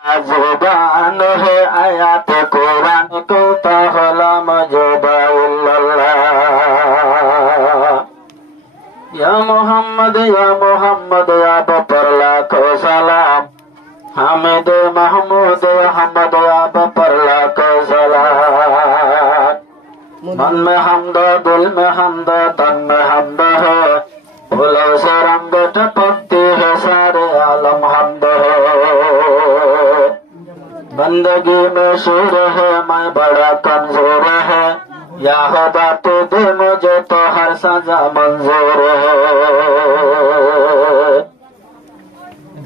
जुबान है आयात कुरान को ताहला मौजूदा इल्लल्लाह। या मोहम्मद या पर लाखो सलाम। हामिद महमूद अहमद या पर लाखो सलाम। मन में हमद दिल में हमद तन में हमद है। फूलों से रंग टपकती है सारे आलम हमद है। बंदगी में शूर है मैं बड़ा कमजोर है। या खुदा तू दे मुझे तो हर सजा मंजूर है।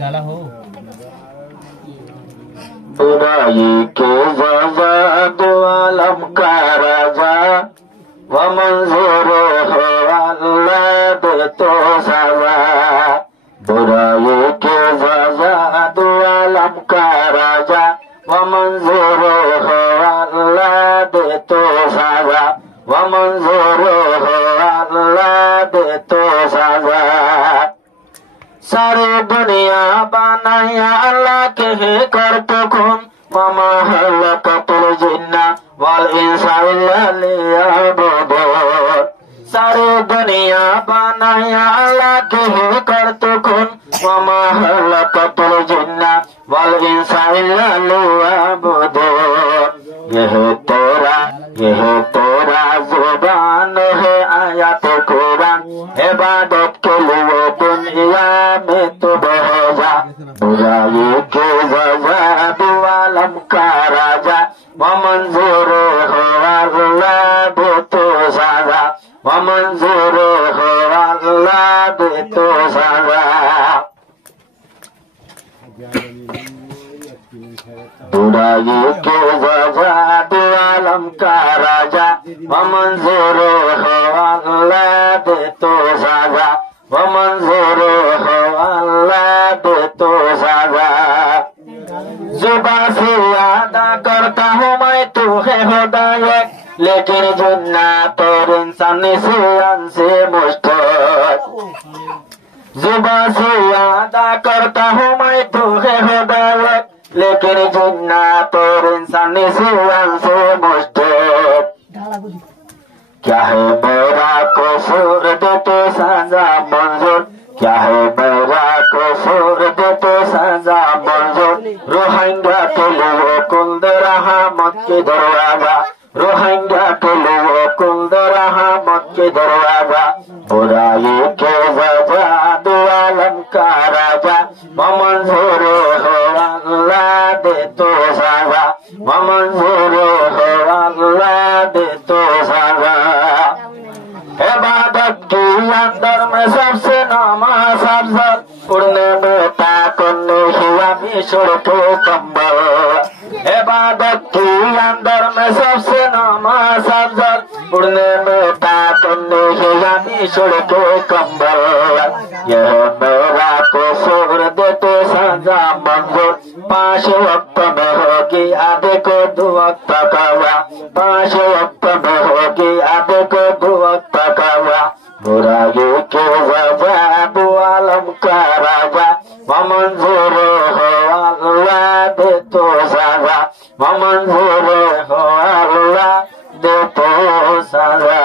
गाला हो बुराई के सजा दो आलम का राजा व मंजूर हो अल्लाह दे तो सजा। बुराई के सजा दो आलम का राजा व मंजूर हो अल्लाह दे तो सजा। व मंजूर हो अल्लाह दे तो सजा। सारी दुनिया बनाया अल्लाह के कर तो खून वमा खलक़तुल जिन्ना वल इंसा इल्ला लियअबुदून। सारी दुनिया बनाया अल्लाह के कर तो खून वमा खलक़तुल जिन्ना वल इंसा इल्ला लियअबुदून। यह तेरा जुबान है आयत कुरान। इबादत के लिए दुनिया में तो भेजा। बुराई के सजा दो आलम का राजा व मंजूर हो अल्लाह दे तो सजा। व मंजूर हो अल्लाह दे तो सजा। बुराई के सजा दो आलम का राजा व मंजूर हो अल्लाह दे तो सजा। व मंजूर हो अल्लाह दे तो सजा। जुबान से अदा करता हूँ मैं तू है हिदायत लेकिन जन्नत और इंसान से अंसे मुश्किल। जुबान से अदा करता हूँ मैं तू है हिदायत लेकिन जन्नत और इंसान से अंसे मुश्किल। क्या है मेरा कसूर दे तो सजा मंजूर। क्या है मेरा कसूर दे तो सजा मंजूर। रोहिंग्या के लिए कुल्द रहमत के दरवाजा। रोहिंग्या के लिए कुल्द रहमत के दरवाजा। बुराई के सजा दो आलम का राजा व मंजूर हो अल्लाह दे तो सजा। व मंजूर हो अल्लाह दे तो सजा। इबादत की अंदर में सबसे नमाज अफजल। उड़ने में ताकने हुआ मिशर के कंबल। इबादत की अंदर में सबसे नमाज अफजल। उड़ने में ताकने हुआ मिशर के कंबल। यह मेरा कसूर दे तो सजा मंजूर। 5 वक्त में होगी आधे को 2 वक्त कवा। 5 वक्त में होगी आधे को 2 वक्त कवा। बुराई के सजा दो आलम का राजा व मंजूर हो अल्लाह दे तो सजा। व मंजूर हो अल्लाह दे तो सजा।